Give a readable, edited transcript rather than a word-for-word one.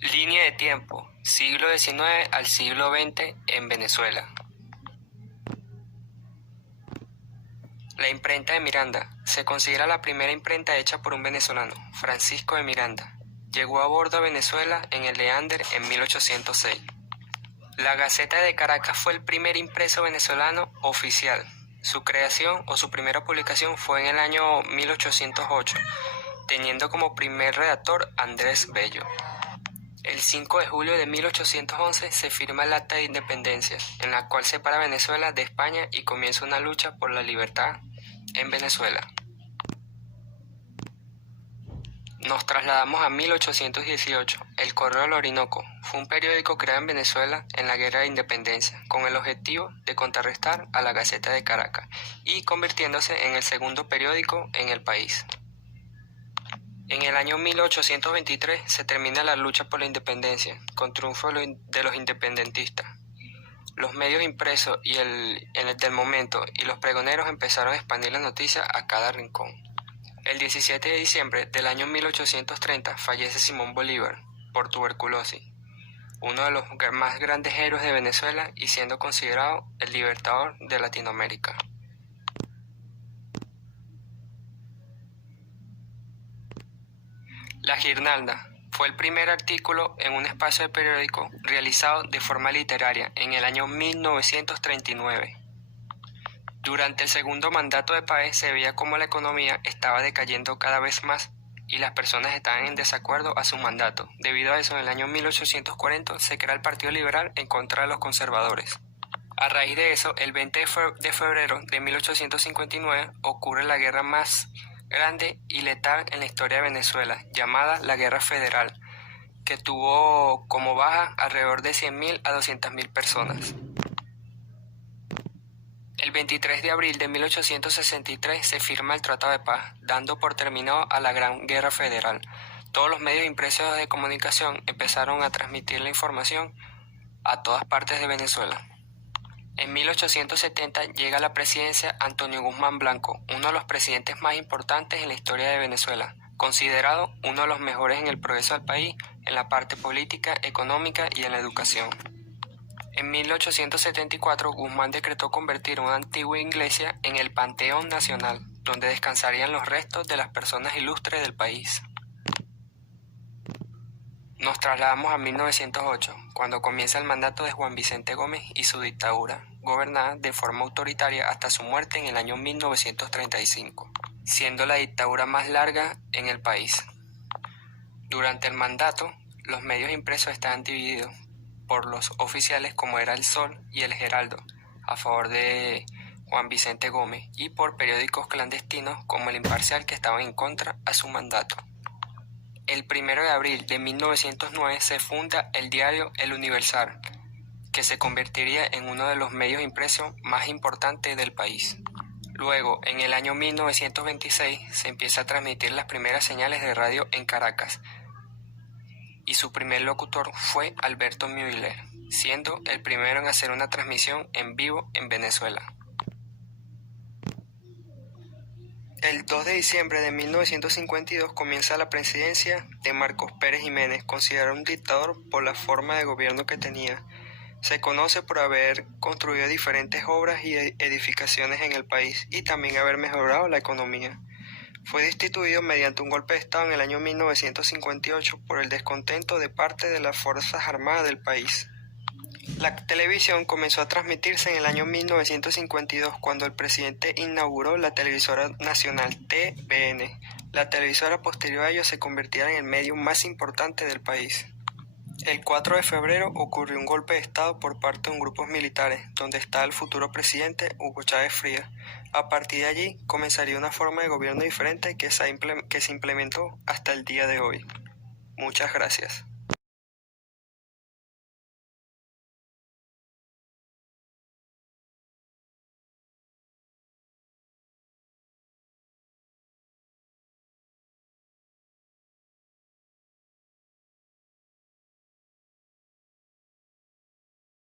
Línea de tiempo, siglo XIX al siglo XX en Venezuela. La imprenta de Miranda se considera la primera imprenta hecha por un venezolano, Francisco de Miranda. Llegó a bordo a Venezuela en el Leander en 1806. La Gaceta de Caracas fue el primer impreso venezolano oficial. Su creación o su primera publicación fue en el año 1808, teniendo como primer redactor Andrés Bello. El 5 de julio de 1811 se firma el Acta de Independencia, en la cual separa Venezuela de España y comienza una lucha por la libertad en Venezuela. Nos trasladamos a 1818. El Correo del Orinoco fue un periódico creado en Venezuela en la Guerra de Independencia, con el objetivo de contrarrestar a la Gaceta de Caracas y convirtiéndose en el segundo periódico en el país. En el año 1823 se termina la lucha por la independencia, con triunfo de los independentistas. Los medios impresos y el del momento y los pregoneros empezaron a expandir la noticia a cada rincón. El 17 de diciembre del año 1830 fallece Simón Bolívar por tuberculosis, uno de los más grandes héroes de Venezuela y siendo considerado el libertador de Latinoamérica. La Guirnalda fue el primer artículo en un espacio de periódico realizado de forma literaria en el año 1939. Durante el segundo mandato de Páez se veía cómo la economía estaba decayendo cada vez más y las personas estaban en desacuerdo a su mandato. Debido a eso, en el año 1840 se crea el Partido Liberal en contra de los conservadores. A raíz de eso, el 20 de febrero de 1859 ocurre la guerra más grande y letal en la historia de Venezuela, llamada la Guerra Federal, que tuvo como baja alrededor de 100.000 a 200.000 personas. El 23 de abril de 1863 se firma el Tratado de Paz, dando por terminado a la Gran Guerra Federal. Todos los medios impresos de comunicación empezaron a transmitir la información a todas partes de Venezuela. En 1870 llega a la presidencia Antonio Guzmán Blanco, uno de los presidentes más importantes en la historia de Venezuela, considerado uno de los mejores en el progreso del país, en la parte política, económica y en la educación. En 1874 Guzmán decretó convertir una antigua iglesia en el Panteón Nacional, donde descansarían los restos de las personas ilustres del país. Nos trasladamos a 1908, cuando comienza el mandato de Juan Vicente Gómez y su dictadura, gobernada de forma autoritaria hasta su muerte en el año 1935, siendo la dictadura más larga en el país. Durante el mandato, los medios impresos estaban divididos por los oficiales como era El Sol y El Heraldo, a favor de Juan Vicente Gómez, y por periódicos clandestinos como El Imparcial que estaban en contra a su mandato. El 1 de abril de 1909 se funda el diario El Universal, que se convertiría en uno de los medios impresos más importantes del país. Luego, en el año 1926, se empieza a transmitir las primeras señales de radio en Caracas, y su primer locutor fue Alberto Müller, siendo el primero en hacer una transmisión en vivo en Venezuela. El 2 de diciembre de 1952 comienza la presidencia de Marcos Pérez Jiménez, considerado un dictador por la forma de gobierno que tenía. Se conoce por haber construido diferentes obras y edificaciones en el país y también haber mejorado la economía. Fue destituido mediante un golpe de Estado en el año 1958 por el descontento de parte de las Fuerzas Armadas del país. La televisión comenzó a transmitirse en el año 1952 cuando el presidente inauguró la televisora nacional TVN. La televisora posterior a ello se convertirá en el medio más importante del país. El 4 de febrero ocurrió un golpe de Estado por parte de un grupo militares, donde está el futuro presidente Hugo Chávez Frías. A partir de allí comenzaría una forma de gobierno diferente que se implementó hasta el día de hoy. Muchas gracias.